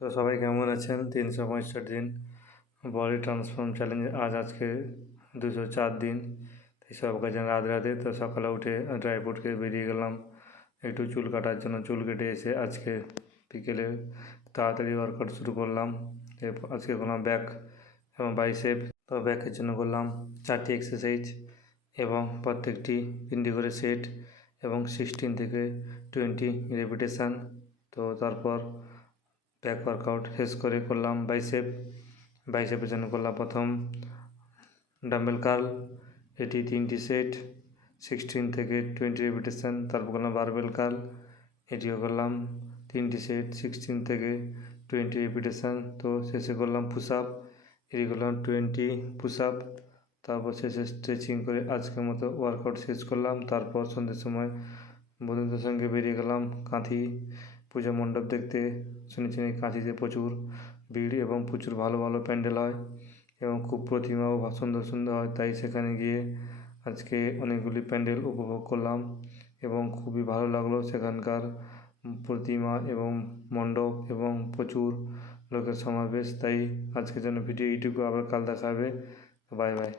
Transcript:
তো সবাই কেমন আছেন? 365 দিন বডি ট্রান্সফর্ম চ্যালেঞ্জ আজকে 204 দিন। তাই সবাইকে জানাই রাধে রাধে। তো সকালে উঠে ড্রাই ফ্রুট খেয়ে বেরিয়ে গেলাম একটু চুল কাটার জন্য। চুল কেটে এসে আজকে বিকেলে তাড়াতাড়ি ওয়ার্কআউট শুরু করলাম। আজকে করলাম ব্যাক এবং বাইসেপ। তো ব্যাকের জন্য করলাম 4টি এক্সারসাইজ এবং প্রত্যেকটি 3টি করে সেট এবং 16 থেকে 20 রেপিটেশান। তো তারপর ব্যাক ওয়ার্কআউট শেষ করে করলাম বাইসেপের জন্য করলাম প্রথম ডাম্বেল কার্ল, এটি 3টি সেট 16 থেকে 20 রেপিটেশান। তারপর করলাম বারবেল কার্ল, এটিও করলাম 3টি সেট 16 থেকে 20 রেপিটেশান। তো শেষে করলাম পুশ আপ, এটি করলাম 20 পুশ আপ। তারপর শেষে স্ট্রেচিং করে আজকের মতো ওয়ার্কআউট শেষ করলাম। তারপর সন্ধ্যের সময় বন্ধুদের সঙ্গে বেরিয়ে গেলাম কাঁথি পূজা মণ্ডপ দেখতে। শুনেছি কাঁথিতে প্রচুর ভিড় এবং প্রচুর ভালো ভালো প্যান্ডেল হয় এবং খুব প্রতিমাও সুন্দর সুন্দর হয়। তাই সেখানে গিয়ে আজকে অনেকগুলি প্যান্ডেল উপভোগ করলাম এবং খুবই ভালো লাগলো সেখানকার প্রতিমা এবং মণ্ডপ এবং প্রচুর লোকের সমাবেশ। তাই আজকের জন্য ভিডিও এইটুকু, আবার কাল দেখা হবে। Bye bye.